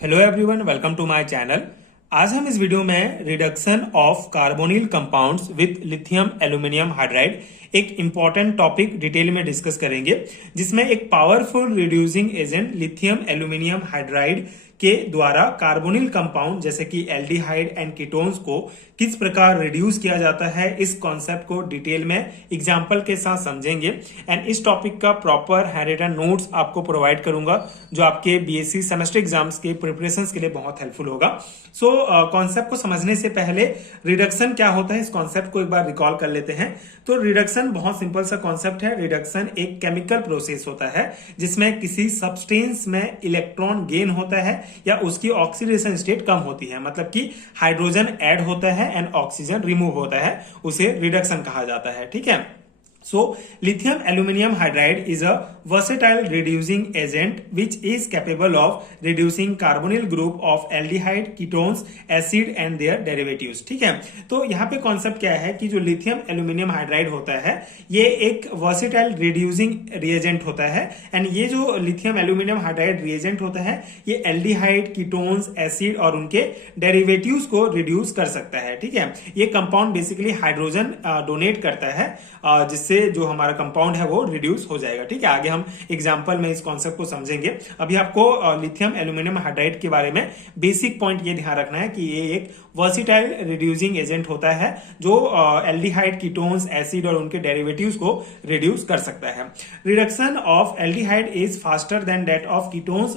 Hello everyone, welcome to my channel. आज हम इस वीडियो में reduction of carbonyl compounds with lithium aluminium hydride एक इंपॉर्टेंट टॉपिक डिटेल में डिस्कस करेंगे, जिसमें एक powerful reducing agent lithium aluminium hydride के द्वारा कार्बोनिल कंपाउंड जैसे कि एल्डिहाइड एंड कीटोन्स को किस प्रकार रिड्यूस किया जाता है, इस कॉन्सेप्ट को डिटेल में एग्जांपल के साथ समझेंगे। एंड इस टॉपिक का प्रॉपर हैंड रिटन नोट्स आपको प्रोवाइड करूंगा, जो आपके बीएससी सेमेस्टर एग्जाम्स के प्रिपरेशन के लिए बहुत हेल्पफुल होगा। सो कॉन्सेप्ट को समझने से पहले रिडक्शन क्या होता है, इस कॉन्सेप्ट को एक बार रिकॉल कर लेते हैं। तो रिडक्शन बहुत सिंपल सा कॉन्सेप्ट है। रिडक्शन एक केमिकल प्रोसेस होता है जिसमें किसी सब्सटेंस में इलेक्ट्रॉन गेन होता है या उसकी ऑक्सीडेशन स्टेट कम होती है, मतलब कि हाइड्रोजन ऐड होता है एंड ऑक्सीजन रिमूव होता है, उसे रिडक्शन कहा जाता है। ठीक है। So, lithium aluminum hydride is a versatile reducing agent which is capable of reducing carbonyl group of aldehyde, ketones, acid and their derivatives। ठीक है। तो यहाँ पे कॉन्सेप्ट क्या है कि जो लिथियम एल्यूमिनियम हाइड्राइड होता है ये एक वर्सेटाइल रिड्यूसिंग रिएजेंट होता है। एंड ये जो लिथियम एल्यूमिनियम हाइड्राइड रिएजेंट होता है ये एल्डिहाइड, कीटोन्स, एसिड और उनके डेरिवेटिव्स को रिड्यूस कर सकता है। ठीक है। ये कंपाउंड बेसिकली हाइड्रोजन डोनेट करता है, जिससे जो हमारा कंपाउंड है वो रिड्यूस हो जाएगा। ठीक है। आगे हम एग्जांपल में इस कॉन्सेप्ट को समझेंगे। अभी आपको लिथियम एल्यूमिनियम हाइड्राइड के बारे में बेसिक पॉइंट ये ध्यान रखना है कि ये एक वर्सिटाइल रिड्यूसिंग एजेंट होता है जो एल्डिहाइड, कीटोन्स, एसिड और उनके डेरिवेटिव्स को रिड्यूस कर सकता है। Reduction of aldehyde is faster than that of ketones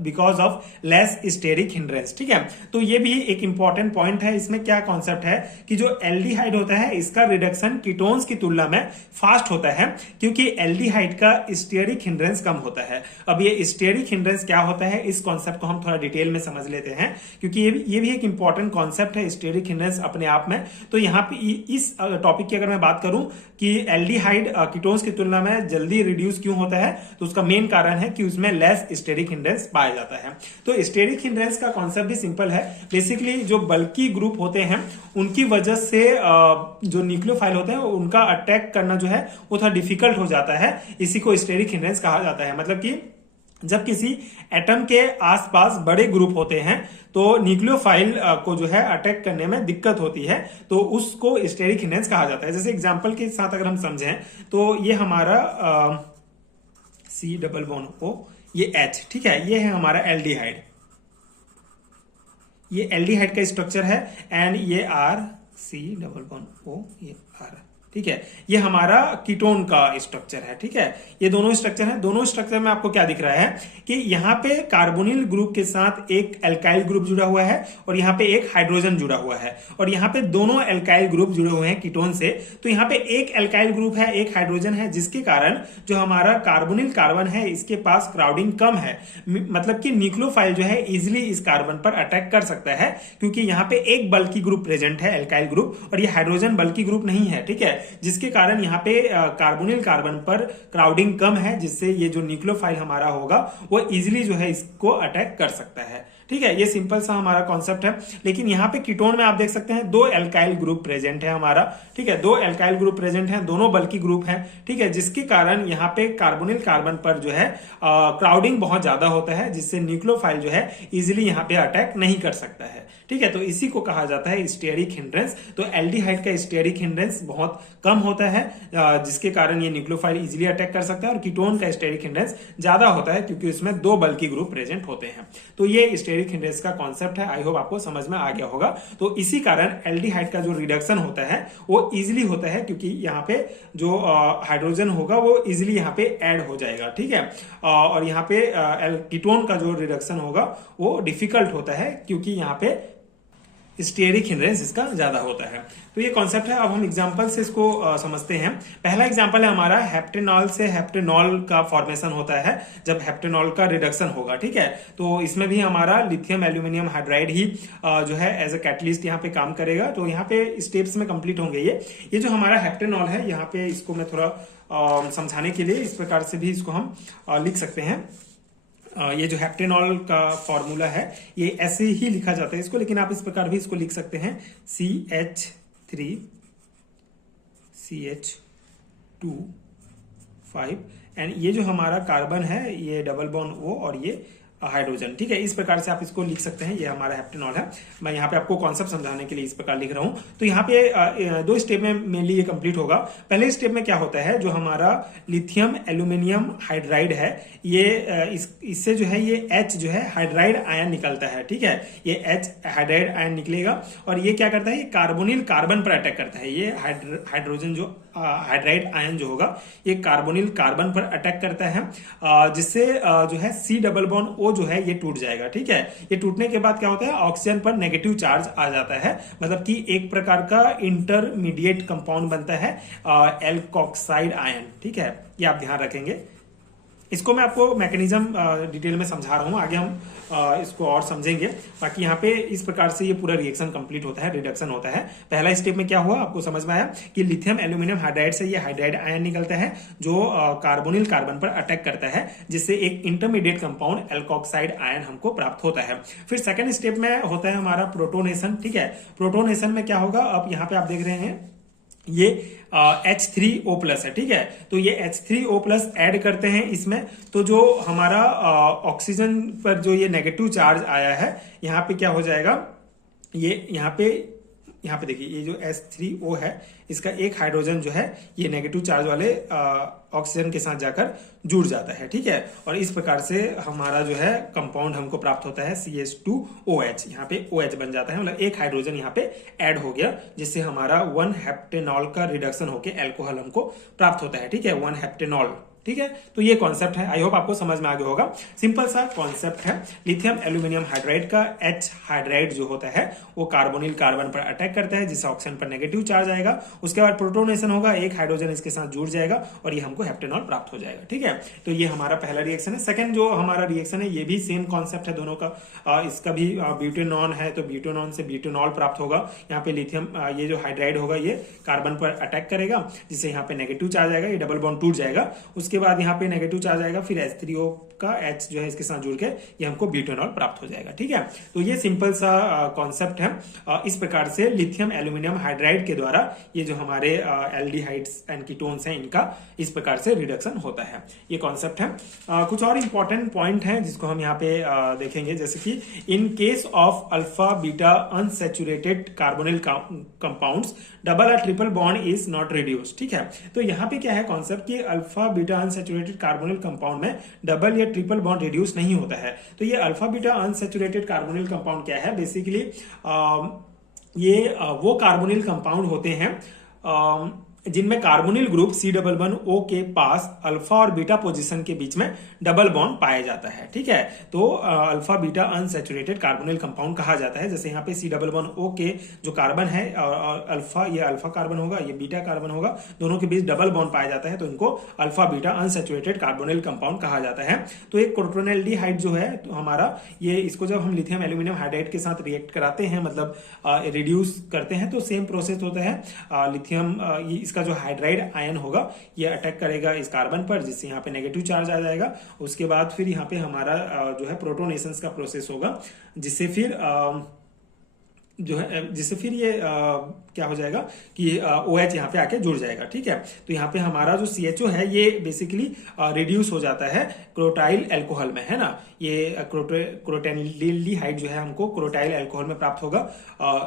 because of less steric hindrance. ठीक है। तो ये भी एक इंपॉर्टेंट पॉइंट है। इसमें क्या कॉन्सेप्ट है कि जो एल्डिहाइड होता है इसका रिडक्शन कीटोन्स की तुलना में फास्ट होता है, क्योंकि एल्डिहाइड का स्टेरिक हिंड्रेंस कम होता है। अब ये स्टेरिक हिंड्रेंस क्या होता है, इस कॉन्सेप्ट को हम थोड़ा डिटेल में समझ लेते हैं, क्योंकि ये भी एक इंपॉर्टेंट कॉन्सेप्ट है स्टेरिक हिंड्रेंस अपने आप में। तो यहाँ पे इस टॉपिक की अगर मैं बात करूं कि एल्डिहाइड कीटोन्स की तुलना में जल्दी रिड्यूस क्यों होता है, तो उसका मेन कारण है कि उसमें लेस स्टेरिक हिंड्रेंस पाया जाता है। तो स्टेरिक हिंड्रेंस का कॉन्सेप्ट भी सिंपल है। बेसिकली जो बल्की ग्रुप होते हैं उनकी वजह से जो न्यूक्लियोफाइल होते हैं उनका अटैक करना जो है वो थोड़ा डिफिकल्ट हो जाता है। इसी को स्टेरिक हिंड्रेंस कहा जाता है। मतलब कि जब किसी एटम के आसपास बड़े ग्रुप होते हैं तो न्यूक्लियोफाइल को जो है अटैक करने में दिक्कत होती है, तो उसको स्टेरिक हिंड्रेंस कहा जाता है। जैसे एग्जांपल के साथ अगर हम समझें तो ये हमारा सी डबल बॉन्ड ओ, ये एच, ठीक है, ये है हमारा एल्डिहाइड। ये एल्डिहाइड का स्ट्रक्चर है एंड ये R, C double bond O, ये आर। ठीक है। ये हमारा कीटोन का स्ट्रक्चर है। ठीक है। ये दोनों स्ट्रक्चर है। दोनों स्ट्रक्चर में आपको क्या दिख रहा है कि यहाँ पे कार्बोनिल ग्रुप के साथ एक एल्काइल ग्रुप जुड़ा हुआ है और यहाँ पे एक हाइड्रोजन जुड़ा हुआ है, और यहाँ पे दोनों एल्काइल ग्रुप जुड़े हुए हैं कीटोन से। तो यहाँ पे एक एल्काइल ग्रुप है, एक हाइड्रोजन है, जिसके कारण जो हमारा कार्बोनिल कार्बन है इसके पास क्राउडिंग कम है। मतलब कि न्यूक्लियोफाइल जो है इजिली इस कार्बन पर अटैक कर सकता है, क्योंकि यहाँ पे एक बल्की ग्रुप प्रेजेंट है, एल्काइल ग्रुप, और ये हाइड्रोजन बल्की ग्रुप नहीं है। ठीक है। जिसके कारण यहाँ पे कार्बोनिल कार्बन पर क्राउडिंग कम है, जिससे ये जो न्यूक्लियोफाइल हमारा होगा वो इजिली जो है इसको अटैक कर सकता है। ठीक है। ये सिंपल सा हमारा कॉन्सेप्ट है। लेकिन यहाँ पे कीटोन में आप देख सकते हैं दो एल्काइल ग्रुप प्रेजेंट है हमारा। ठीक है। दो एल्काइल ग्रुप प्रेजेंट है, दोनों बल्की ग्रुप है। ठीक है। जिसके कारण यहाँ पे कार्बोनिल कार्बन पर जो है क्राउडिंग बहुत ज्यादा होता है, जिससे न्यूक्लियोफाइल जो है इजिली यहाँ पे अटैक नहीं कर सकता है। ठीक है। तो इसी को कहा जाता है स्टेरिक हिंड्रेंस। तो एल्डिहाइड का स्टेरिक हिंड्रेंस बहुत कम होता है, जिसके कारण ये न्यूक्लियोफाइल इजिली अटैक कर सकता है, और कीटोन का स्टेरिक हिंड्रेंस ज्यादा होता है क्योंकि उसमें दो बल्की ग्रुप प्रेजेंट होते हैं। तो ये स्टेरिक हिंड्रेंस का कॉन्सेप्ट है। आई होप आपको समझ में आ गया होगा। तो इसी कारण एल्डिहाइड का जो रिडक्शन होता है वो इजिली होता है, क्योंकि यहाँ पे जो हाइड्रोजन होगा वो इजिली यहाँ पे ऐड हो जाएगा। ठीक है। और यहाँ पे कीटोन का जो रिडक्शन होगा वो डिफिकल्ट होता है, क्योंकि यहाँ पे स्टेरिक हिंड्रेंस इसका ज्यादा होता है। तो ये कॉन्सेप्ट है। अब हम एग्जांपल से इसको समझते हैं। पहला एग्जांपल है हमारा हेप्टेनॉल से हेप्टेनॉल का फॉर्मेशन होता है जब हेप्टेनॉल का रिडक्शन होगा। ठीक है। तो इसमें भी हमारा लिथियम एल्यूमिनियम हाइड्राइड ही जो है एज ए कैटलिस्ट यहाँ पे काम करेगा। तो यहाँ पे स्टेप्स में कंप्लीट होंगे। ये जो हमारा हेप्टेनॉल है, यहाँ पे इसको मैं थोड़ा समझाने के लिए इस प्रकार से भी इसको हम लिख सकते हैं। ये जो हेप्टेनॉल का फॉर्मूला है ये ऐसे ही लिखा जाता है इसको, लेकिन आप इस प्रकार भी इसको लिख सकते हैं CH3 CH2 5। एंड ये जो हमारा कार्बन है ये डबल बॉन्ड O और ये हाइड्रोजन। ठीक है, इस प्रकार से आप इसको लिख सकते हैं। ये हमारा हेप्टेनॉल है। मैं यहाँ पे आपको कॉन्सेप्ट समझाने के लिए इस प्रकार लिख रहा हूँ। तो यहाँ पे दो स्टेप में मेनली ये कंप्लीट होगा। पहले स्टेप में क्या होता है, जो हमारा लिथियम एल्यूमिनियम हाइड्राइड है, ये इससे जो है ये H जो है हाइड्राइड आयन निकलता है। ठीक है, ये H हाइड्राइड आयन निकलेगा और ये क्या करता है, ये कार्बोनिल कार्बन पर अटैक करता है। ये हाइड्रोजन जो हाइड्राइड आयन जो होगा ये कार्बोनिल कार्बन पर अटैक करता है, जिससे जो है C डबल बॉन्ड O जो है ये टूट जाएगा। ठीक है, ये टूटने के बाद क्या होता है, ऑक्सीजन पर नेगेटिव चार्ज आ जाता है, मतलब कि एक प्रकार का इंटरमीडिएट कंपाउंड बनता है एल्कोक्साइड आयन। ठीक है, ये आप ध्यान रखेंगे। इसको मैं आपको मैकेनिज्म डिटेल में समझा रहा हूं, आगे हम इसको और समझेंगे। बाकी यहाँ पे इस प्रकार से ये पूरा रिएक्शन कंप्लीट होता है, रिडक्शन होता है। पहला स्टेप में क्या हुआ आपको समझ में आया कि लिथियम एल्यूमिनियम हाइड्राइड से ये हाइड्राइड आयन निकलता है जो कार्बोनिल कार्बन पर अटैक करता है, जिससे एक इंटरमीडिएट कंपाउंड एल्कोक्साइड आयन हमको प्राप्त होता है। फिर सेकेंड स्टेप में होता है हमारा प्रोटोनेशन। ठीक है, प्रोटोनेशन में क्या होगा, अब यहाँ पे आप देख रहे हैं ये H3O+ है। ठीक है, तो ये H3O+ ऐड करते हैं इसमें, तो जो हमारा ऑक्सीजन पर जो ये नेगेटिव चार्ज आया है, यहाँ पे क्या हो जाएगा, ये यहाँ पे देखिए, ये जो H3O है इसका एक हाइड्रोजन जो है ये नेगेटिव चार्ज वाले ऑक्सीजन के साथ जाकर जुड़ जाता है। ठीक है, और इस प्रकार से हमारा जो है कंपाउंड हमको प्राप्त होता है CH2OH। यहाँ पे OH बन जाता है, मतलब एक हाइड्रोजन यहाँ पे ऐड हो गया, जिससे हमारा 1 हेप्टेनॉल का रिडक्शन होकर एल्कोहल हमको प्राप्त होता है। ठीक है, 1 हेप्टेनॉल। ठीक है, तो ये कॉन्सेप्ट है, आई होप आपको समझ में आ गया होगा। सिंपल सा कॉन्सेप्ट है। लिथियम एल्यूमिनियम हाइड्राइड का H हाइड्राइड जो होता है वो कार्बोनिल कार्बन पर अटैक करता है, जिससे ऑक्सीजन पर नेगेटिव चार्ज आएगा। उसके बाद प्रोटोनेशन होगा, एक हाइड्रोजन इसके साथ जुड़ जाएगा और ये हमको हेप्टेनॉल प्राप्त हो जाएगा। ठीक है, तो ये हमारा पहला रिएक्शन है। सेकंड जो हमारा रिएक्शन है, ये भी सेम कॉन्सेप्ट है दोनों का। इसका भी ब्यूटेनॉन है, तो ब्यूटेनॉन से ब्यूटेनॉल प्राप्त होगा। यहाँ पे लिथियम ये जो हाइड्राइड होगा ये कार्बन पर अटैक करेगा, जिससे यहाँ पे नेगेटिव चार्ज आएगा, ये डबल बॉन्ड टूट जाएगा। उसके बाद यहाँ पे नेगेटिव चार्ज आएगा, फिर H3O का H जो है इसके साथ जुड़ के ये हमको ब्यूटेनॉल प्राप्त हो जाएगा। ठीक है, तो ये सिंपल सा कॉन्सेप्ट है। इस प्रकार से लिथियम एल्यूमिनियम हाइड्राइड के द्वारा ये जो हमारे एल्डिहाइड्स एंड कीटोन्स हैं, इनका इस प्रकार से रिडक्शन होता है। ये कॉन्सेप्ट है। कुछ और इंपॉर्टेंट पॉइंट है जिसको हम यहाँ पे देखेंगे, जैसे कि in case of alpha beta unsaturated carbonyl compounds double और triple bond is not reduced. ठीक है, तो यहाँ पे क्या है कॉन्सेप्ट कि alpha beta unsaturated carbonyl compound में डबल या ट्रिपल बॉन्ड रिड्यूस नहीं होता है। तो ये alpha beta unsaturated carbonyl compound क्या है, बेसिकली ये वो कार्बोनिल कंपाउंड होते हैं जिनमें कार्बोनिल ग्रुप C++O के पास अल्फा और बीटा पोजीशन के बीच में डबल बॉन्ड पाया जाता है। ठीक है, तो alpha beta unsaturated carbonyl compound कहा जाता है। जैसे यहाँ पे C++O के जो कार्बन है और अल्फा, ये अल्फा कार्बन होगा, ये बीटा कार्बन होगा, दोनों के बीच डबल बॉन्ड पाया जाता है, तो इनको alpha beta unsaturated carbonyl compound कहा जाता है। तो एक प्रोटोनेल्डिहाइड जो है तो हमारा ये, इसको जब हम लिथियम एल्यूमिनियम हाइड्राइड के साथ रिएक्ट कराते हैं, मतलब रिड्यूस करते हैं, तो सेम प्रोसेस होता है। लिथियम इसका जो हाइड्राइड आयन होगा ये अटैक करेगा इस कार्बन पर, जिससे यहाँ पे नेगेटिव चार्ज आ जाएगा। उसके बाद फिर यहाँ पे हमारा जो है प्रोटोनेशन का प्रोसेस होगा, जिससे फिर ये क्या हो जाएगा कि OH यहाँ पे आके जुड़ जाएगा। ठीक है, तो यहाँ पे हमारा जो CHO है ये बेसिकली रिड्यूस हो जाता है क्रोटाइल अल्कोहल में, है ना। ये क्रोटेनल्डिहाइड जो है हमको क्रोटाइल अल्कोहल में प्राप्त होगा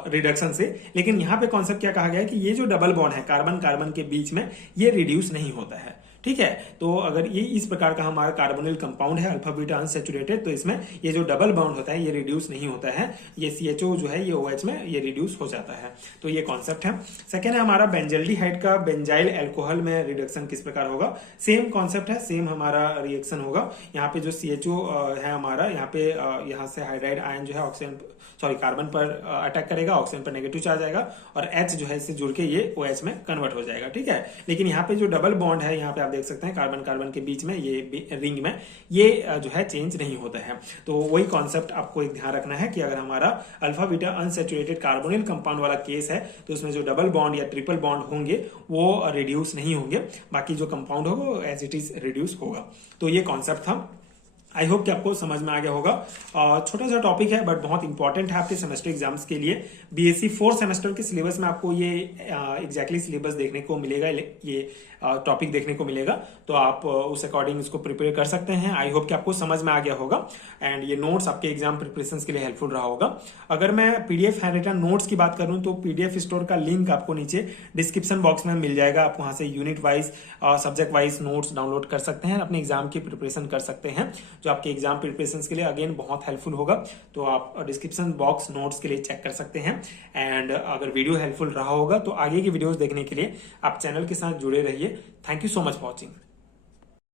रिडक्शन से। लेकिन यहाँ पे कॉन्सेप्ट क्या कहा गया है कि ये जो डबल बॉन्ड है कार्बन कार्बन के बीच में, ये रिड्यूस नहीं होता है। ठीक है, तो अगर ये इस प्रकार का हमारा कार्बोनिल कंपाउंड है अल्फा बीटा अनसैचुरेटेड, तो इसमें ये जो डबल बॉन्ड होता है ये रिड्यूस नहीं होता है, ये CHO जो है ये OH में ये रिड्यूस हो जाता है। तो ये कॉन्सेप्ट है। सेकेंड है हमारा बेंजल्डिहाइड का बेंजाइल अल्कोहल में रिडक्शन किस प्रकार होगा। सेम कॉन्सेप्ट है, सेम हमारा रिएक्शन होगा। यहाँ पे जो CHO है हमारा, यहाँ पे यहाँ से हाइड्राइड आयन जो है ऑक्सीजन कार्बन पर अटैक करेगा, ऑक्सीजन पर नेगेटिव चार्ज आएगा और H जो है इससे जुड़ के ये OH में कन्वर्ट हो जाएगा। ठीक है, लेकिन यहाँ पे जो डबल बॉन्ड है, यहाँ पे आप देख सकते हैं कार्बन कार्बन के बीच में ये रिंग में ये जो है चेंज नहीं होता है। तो वही कॉन्सेप्ट आपको एक ध्यान रखना है कि अगर हमारा alpha beta unsaturated carbonyl compound वाला केस है, तो उसमें जो डबल बॉन्ड या ट्रिपल बॉन्ड होंगे वो रिड्यूस नहीं होंगे, बाकी जो कंपाउंड होगा वो एज इट इज रिड्यूस होगा। तो ये कॉन्सेप्ट था। आई होप कि आपको समझ में आ गया होगा। छोटा सा टॉपिक है बट बहुत इंपॉर्टेंट है आपके सेमेस्टर एग्जाम्स के लिए। बीएससी 4 सेमेस्टर के सिलेबस में आपको ये एग्जैक्टली सिलेबस देखने को मिलेगा, ये टॉपिक देखने को मिलेगा, तो आप उस अकॉर्डिंग इसको प्रिपेयर कर सकते हैं। आई होप कि आपको समझ में आ गया होगा एंड ये नोट्स आपके एग्जाम प्रिपरेशन के लिए हेल्पफुल रहा होगा। अगर मैं पीडीएफ हैंड रिटन नोट्स की बात करूं तो पीडीएफ स्टोर का लिंक आपको नीचे डिस्क्रिप्शन बॉक्स में मिल जाएगा। आप वहां से unit wise subject wise notes download कर सकते हैं, अपने एग्जाम की प्रिपरेशन कर सकते हैं, जो आपके एग्जाम प्रिपरेशन के लिए अगेन बहुत हेल्पफुल होगा। तो आप डिस्क्रिप्शन बॉक्स नोट्स के लिए चेक कर सकते हैं। एंड अगर वीडियो हेल्पफुल रहा होगा तो आगे की वीडियोस देखने के लिए आप चैनल के साथ जुड़े रहिए। Thank you so much for watching.